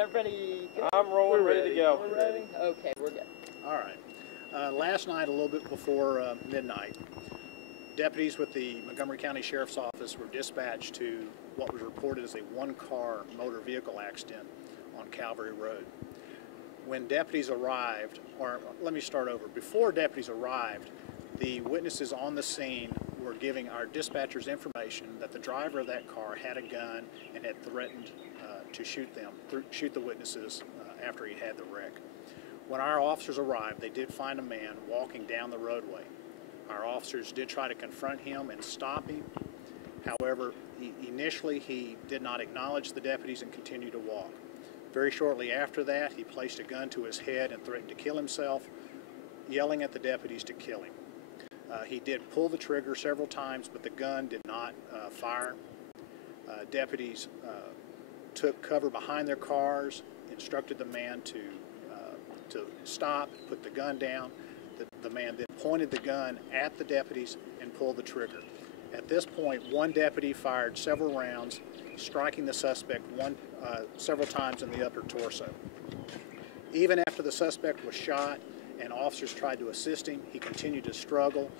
everybody good? I'm rolling, ready to go. We're ready? Okay, we're good. All right. Last night, a little bit before midnight, deputies with the Montgomery County Sheriff's Office were dispatched to what was reported as a one-car motor vehicle accident on Calvary Road. When deputies arrived, or let me start over, before deputies arrived, the witnesses on the scene were giving our dispatchers information that the driver of that car had a gun and had threatened to shoot the witnesses after he had the wreck. When our officers arrived, they did find a man walking down the roadway. Our officers did try to confront him and stop him. However, initially he did not acknowledge the deputies and continued to walk. Very shortly after that, he placed a gun to his head and threatened to kill himself, yelling at the deputies to kill him. He did pull the trigger several times, but the gun did not fire. Deputies took cover behind their cars, instructed the man to stop, put the gun down. The man then pointed the gun at the deputies and pulled the trigger. At this point, one deputy fired several rounds, striking the suspect several times in the upper torso. Even after the suspect was shot and officers tried to assist him, he continued to struggle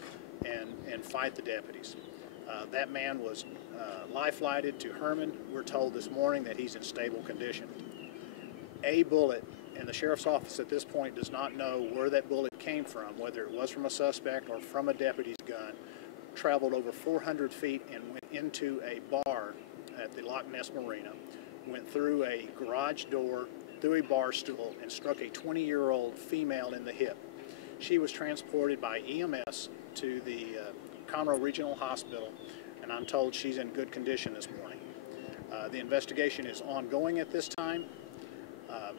and fight the deputies. That man was life-flighted to Hermann. We're told this morning that he's in stable condition. A bullet, and the sheriff's office at this point does not know where that bullet came from, whether it was from a suspect or from a deputy's gun, traveled over 400 feet and went into a bar at the Locness Marina, went through a garage door, through a bar stool, and struck a 20-year-old female in the hip. She was transported by EMS to the Conroe Regional Hospital, and I'm told she's in good condition this morning. The investigation is ongoing at this time.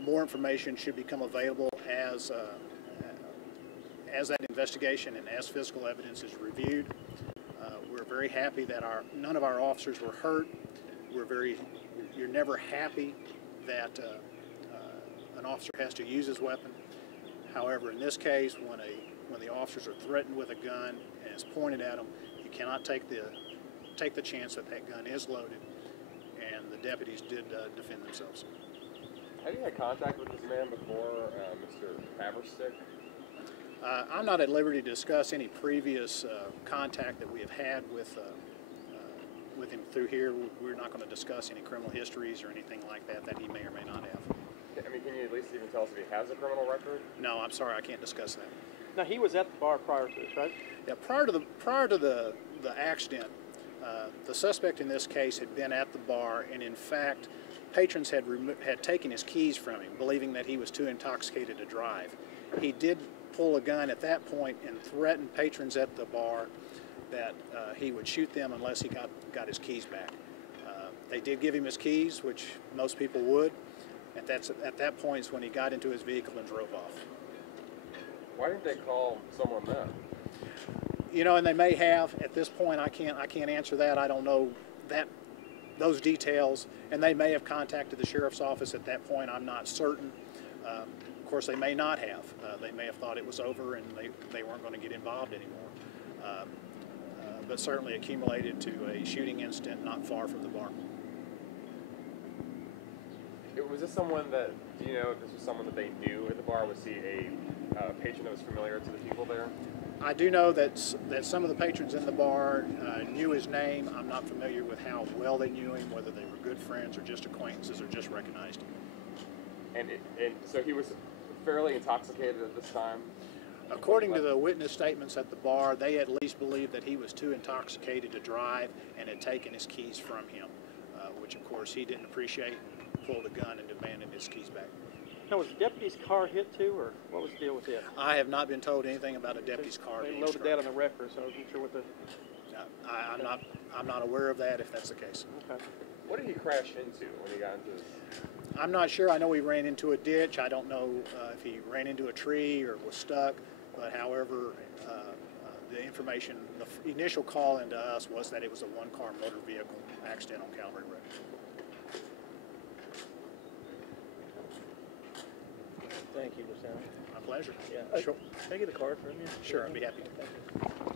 More information should become available as that investigation and as physical evidence is reviewed. We're very happy that none of our officers were hurt. You're never happy that an officer has to use his weapon. However, in this case, when the officers are threatened with a gun and it's pointed at them, you cannot take the chance that that gun is loaded, and the deputies did defend themselves. Have you had contact with this man before, Mr. Haverstick? I'm not at liberty to discuss any previous contact that we have had with him through here. We're not going to discuss any criminal histories or anything like that he may or may not have. I mean, can you at least even tell us if he has a criminal record? No, I'm sorry, I can't discuss that. Now, he was at the bar prior to this, right? Yeah, prior to the accident, the suspect in this case had been at the bar, and in fact, patrons had taken his keys from him, believing that he was too intoxicated to drive. He did pull a gun at that point and threatened patrons at the bar that he would shoot them unless he got his keys back. They did give him his keys, which most people would. At that point is when he got into his vehicle and drove off. Why didn't they call someone then? You know, and they may have. At this point, I can't answer that. I don't know those details, and they may have contacted the sheriff's office at that point. I'm not certain. Of course, they may not have. They may have thought it was over and they weren't going to get involved anymore. But certainly accumulated to a shooting incident not far from the bar. Was this someone that, do you know if this was someone that they knew at the bar? Was he a patron that was familiar to the people there? I do know that some of the patrons in the bar knew his name. I'm not familiar with how well they knew him, whether they were good friends or just acquaintances or just recognized him. And so he was fairly intoxicated at this time? According to the witness statements at the bar, they at least believed that he was too intoxicated to drive and had taken his keys from him, which of course he didn't appreciate, pulled a gun and demanded his keys back. Now, was the deputy's car hit too, or what was the deal with it? I have not been told anything about a deputy's car being struck. They loaded that on the record, so I wasn't sure what the... I'm not aware of that, if that's the case. Okay. What did he crash into when he got into this? I'm not sure. I know he ran into a ditch. I don't know if he ran into a tree or was stuck, but however, the information, the initial call into us was that it was a one-car motor vehicle accident on Calvary Road. Thank you, Lieutenant. My pleasure. Yeah. Sure. Can I get a card from you? Sure, I'd be happy to. Thank you.